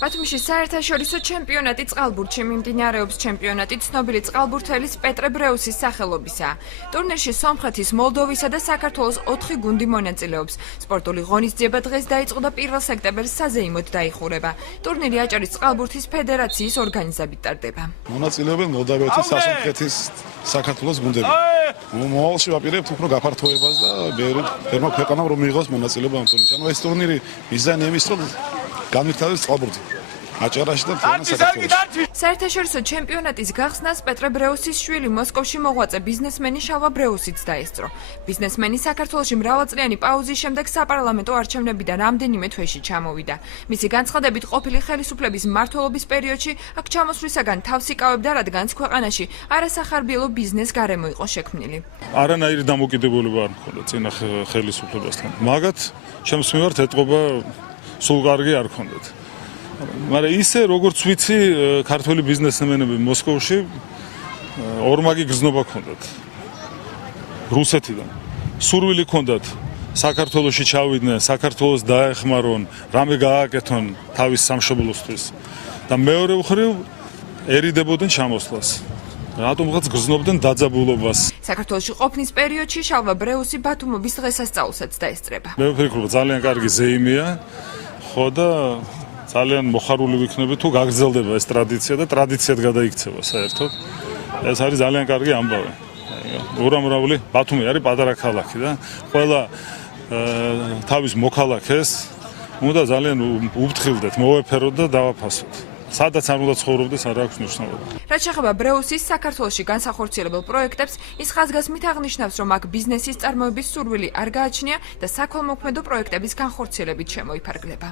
ბათუმში საერთაშორისო ჩემპიონატი წყალბურთში მიმდინარეობს. ჩემპიონატი ცნობილი წყალბურთელის პეტრე ბრეუსის სახელობისაა. ტურნირში სომხეთის, მოლდოვისა და საქართველოს 4 გუნდი მონაწილეობს. სპორტული ღონისძიება დღეს დაიწყო და 1 სექტემბერს საზეიმოდ დაიხურება. ტურნირი აჭარის წყალბურთის ფედერაციის ორგანიზებით ტარდება. მონაწილეობენ მოლდავეთის, სასონხეთის, საქართველოს გუნდები. მოვალში ვაპირებთ უფრო გაფართოებას და ბევრმა ქვეყანამ რომ მიიღოს მონაწილეობა ამ ტურნირში. ანუ ეს ტურნირი მიზანი იმის რომ განვითარდეს წყალბურთი. აჭარაში და მთლიანად საქართველოში. საერთაშორისო ჩემპიონატის გახსნას პეტრე ბრეუსის შვილი მოსკოვში მოღვაწე ბიზნესმენი შალვა ბრეუსიც დაესწრო. ბიზნესმენი საქართველოში მრავალწლიანი პაუზის შემდეგ საპარლამენტო არჩევნებიდან რამდენიმე თვეში ჩამოვიდა. მისი განცხადებით ყოფილი ხელისუფლების მმართველობის პერიოდში აქ ჩამოსვლისაგან თავს იკავებდა, რადგანაც ქვეყანაში არასახარბიელო ბიზნეს გარემო იყო შექმნილი. არანაირი დამოკიდებულება არ მქონდა წინა ხელისუფლებასთან. მაგათ ჩემს მიმართ ეტყობა სულ კარგი არ ქონდათ. მაგრამ ისე როგორც ვიცი, ქართველი ბიზნესმენები მოსკოვში ორმაგი გზნობა ქონდათ. რუსეთიდან სურვილი ქონდათ საქართველოში ჩავიდნენ, საქართველოს დაეხმარონ, რამე გააკეთონ თავის სამშობლოსთვის და მეორე მხრივ ერიდებოდნენ ჩამოსვლას. რატომღაც გზნობდნენ დაძაბულობას. საქართველოში ყოფნის პერიოდში შალვა ბრეუსი ბათუმობის დღესასწაულსაც დაესწრება. მე ვფიქრობ ძალიან კარგი ზეიმია, ხო და ძალიან მოხარული ვიქნები თუ გაგრძელდება ეს ტრადიცია და ტრადიციად გადაიქცევა საერთოდ. ეს არის ძალიან კარგი ამბავი. უამრავი ბათუმი არის პატარა ქალაქი და ყველა თავის მოქალაქეს უნდა ძალიან უფრთხილდეთ, მოვეფეროთ და დავაფასოთ. სადაც არ უნდა ცხოვრობდეს, არ აქვს მნიშვნელობა. რაც შეეხება ბრეუსის საქართველოში განსახორციელებელ პროექტებს, ის ხაზგასმით აღნიშნავს, რომ აქ ბიზნესის წარმოების სურვილი არ გააჩნია და საქველმოქმედო პროექტების განხორციელებით შემოიფარგლება.